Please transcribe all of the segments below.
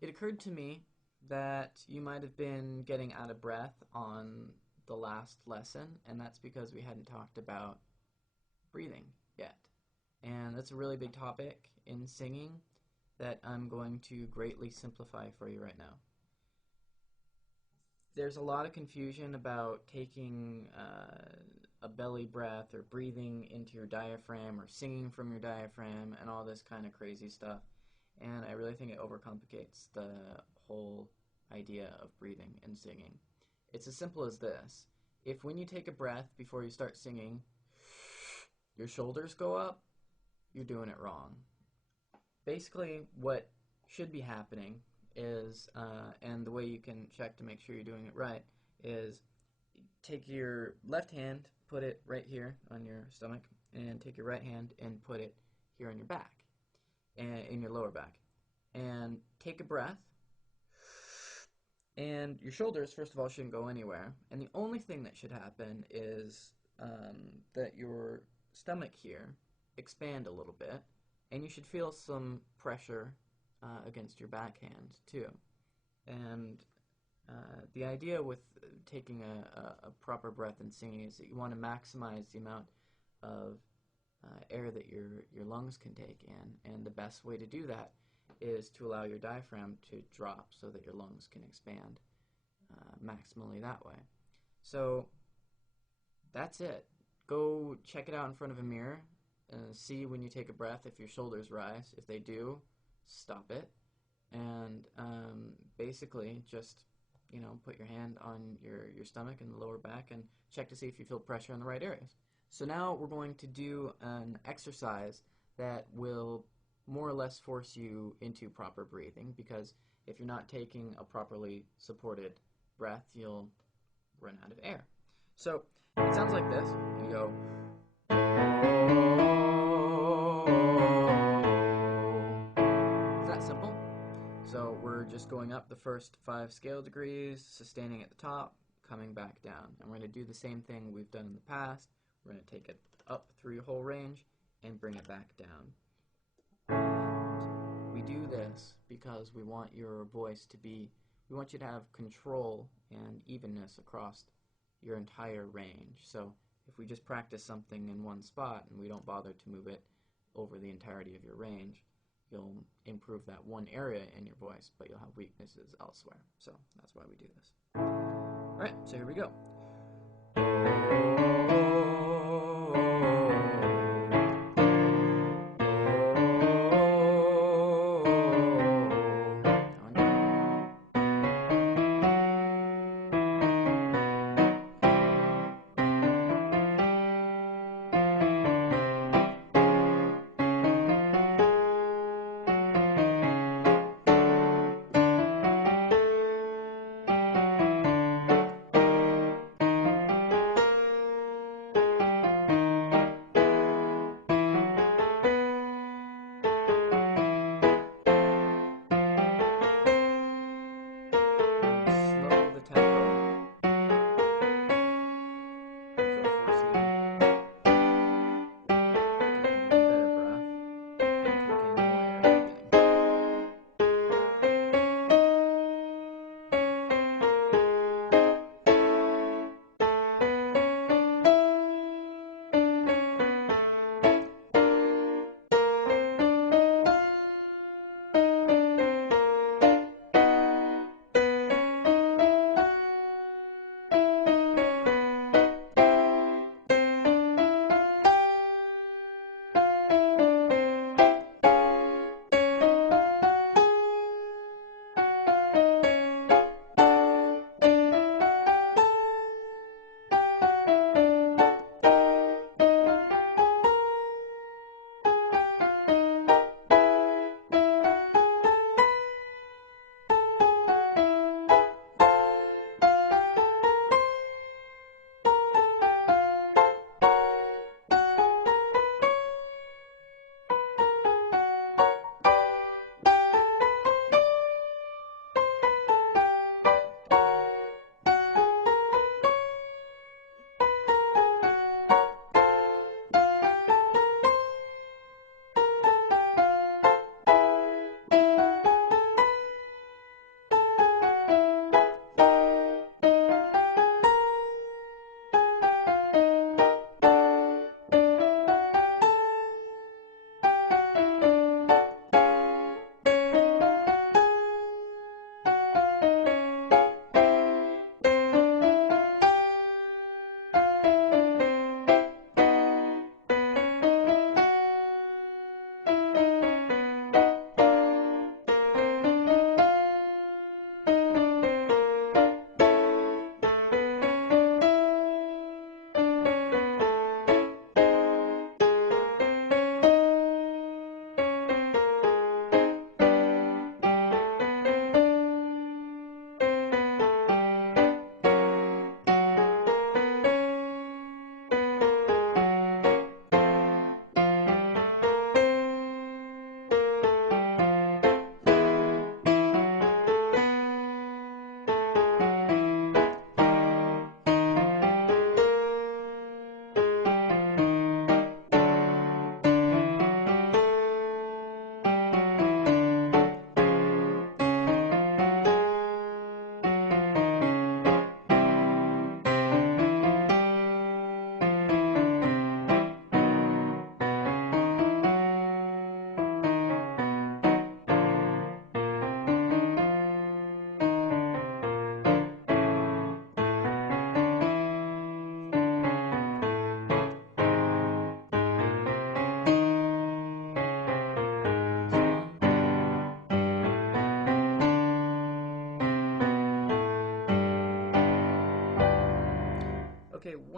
It occurred to me that you might have been getting out of breath on the last lesson, and that's because we hadn't talked about breathing yet. And that's a really big topic in singing that I'm going to greatly simplify for you right now. There's a lot of confusion about taking a belly breath or breathing into your diaphragm or singing from your diaphragm and all this kind of crazy stuff. And I really think it overcomplicates the whole idea of breathing and singing. It's as simple as this. If when you take a breath before you start singing, your shoulders go up, you're doing it wrong. Basically, what should be happening is, and the way you can check to make sure you're doing it right, is take your left hand, put it right here on your stomach, and take your right hand and put it here on your back, and in your lower back. And take a breath, and your shoulders, first of all, shouldn't go anywhere. And the only thing that should happen is that your stomach here expand a little bit, and you should feel some pressure against your backhand too. And the idea with taking a proper breath and singing is that you want to maximize the amount of air that your lungs can take in, and the best way to do that is to allow your diaphragm to drop so that your lungs can expand maximally that way. So that's it. Go check it out in front of a mirror and see when you take a breath if your shoulders rise. If they do, stop it, and basically just put your hand on your stomach and the lower back and check to see if you feel pressure in the right areas. So now we're going to do an exercise that will more or less force you into proper breathing, because if you're not taking a properly supported breath, you'll run out of air. So it sounds like this. You go. It's that simple. So we're just going up the first 5 scale degrees, sustaining at the top, coming back down. And we're going to do the same thing we've done in the past. We're going to take it up through your whole range and bring it back down. And we do this because we want your voice to be, we want you to have control and evenness across your entire range. So if we just practice something in one spot and we don't bother to move it over the entirety of your range, you'll improve that one area in your voice, but you'll have weaknesses elsewhere. So that's why we do this. Alright, so here we go.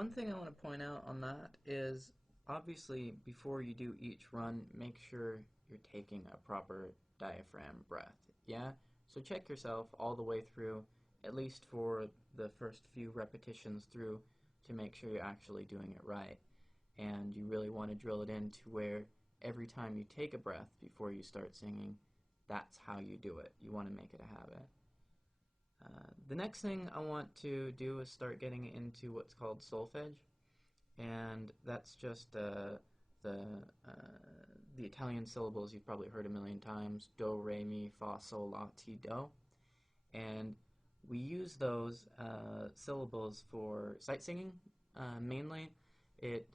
one thing I want to point out on that is obviously before you do each run, make sure you're taking a proper diaphragm breath. Yeah? So check yourself all the way through, at least for the first few repetitions through, to make sure you're actually doing it right. And you really want to drill it into where every time you take a breath before you start singing, that's how you do it. You want to make it a habit. The next thing I want to do is start getting into what's called solfege, and that's just the Italian syllables you've probably heard a million times: do, re, mi, fa, sol, la, ti, do. And we use those syllables for sight singing mainly. It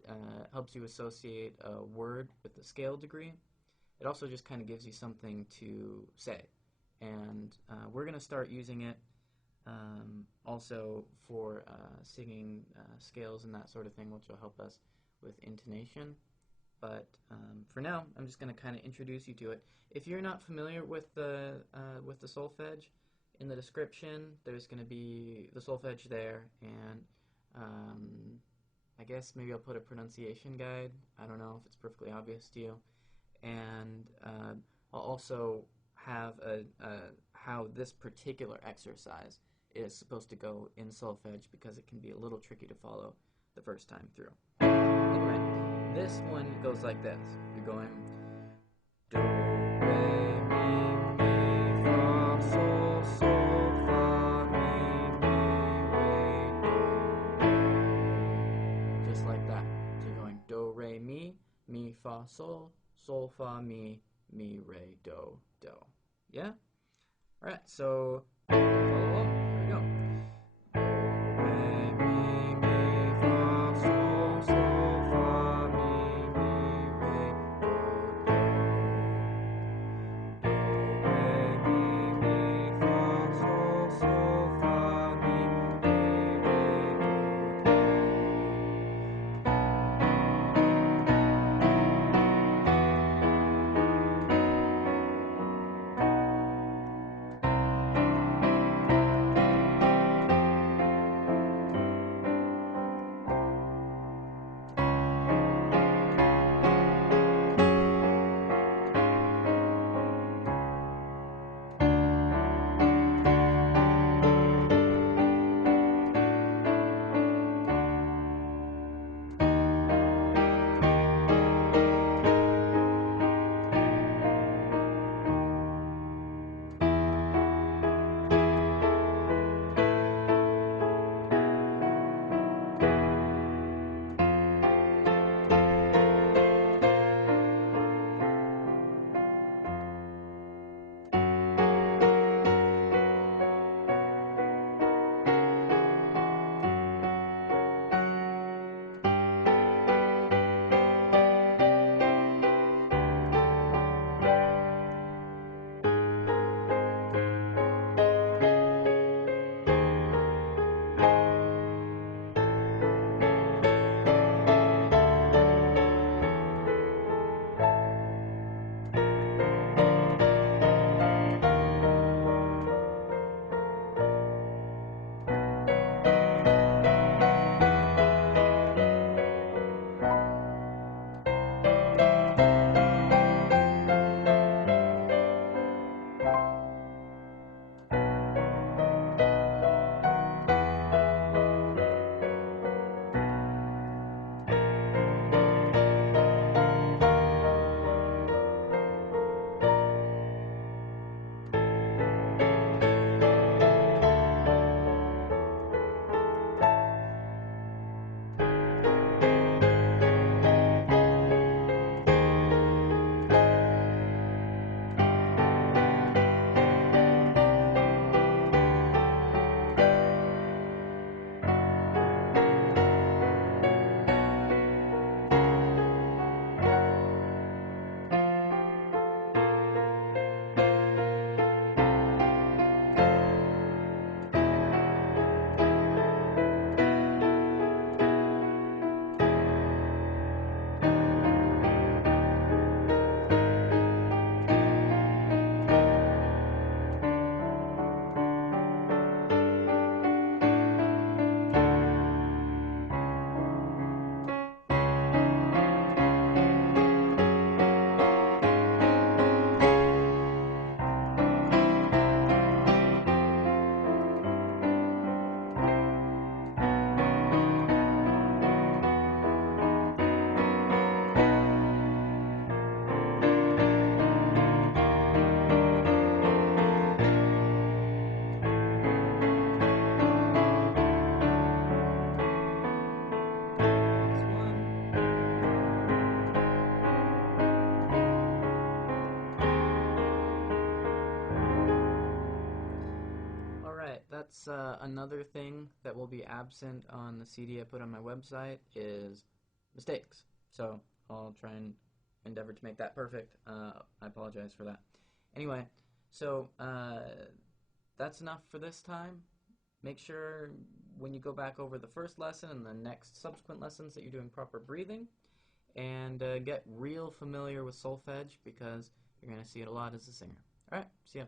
helps you associate a word with the scale degree. It also just kind of gives you something to say. And we're going to start using it also for singing scales and that sort of thing, which will help us with intonation. But for now, I'm just going to kind of introduce you to it. If you're not familiar with the solfege, in the description there's going to be the solfege there, and I guess maybe I'll put a pronunciation guide. I don't know if it's perfectly obvious to you. And I'll also have how this particular exercise is supposed to go in solfege, because it can be a little tricky to follow the first time through. Anyway, this one goes like this. You're going do, re, mi, fa, sol, sol, fa, mi, re, do. Just like that. So you're going do, re, mi, fa, sol, sol, fa, mi, re, do, do. Yeah? Alright, so follow along. Here we go. Do, re, mi, fa, sol, sol, fa, mi, re, do, do. Do, re, mi, fa, sol, sol, fa, mi, re, do, do. that's another thing that will be absent on the CD I put on my website is mistakes. So I'll try and endeavor to make that perfect. I apologize for that. Anyway, so that's enough for this time. Make sure when you go back over the first lesson and the next subsequent lessons that you're doing proper breathing, and get real familiar with solfege because you're going to see it a lot as a singer. Alright, see ya.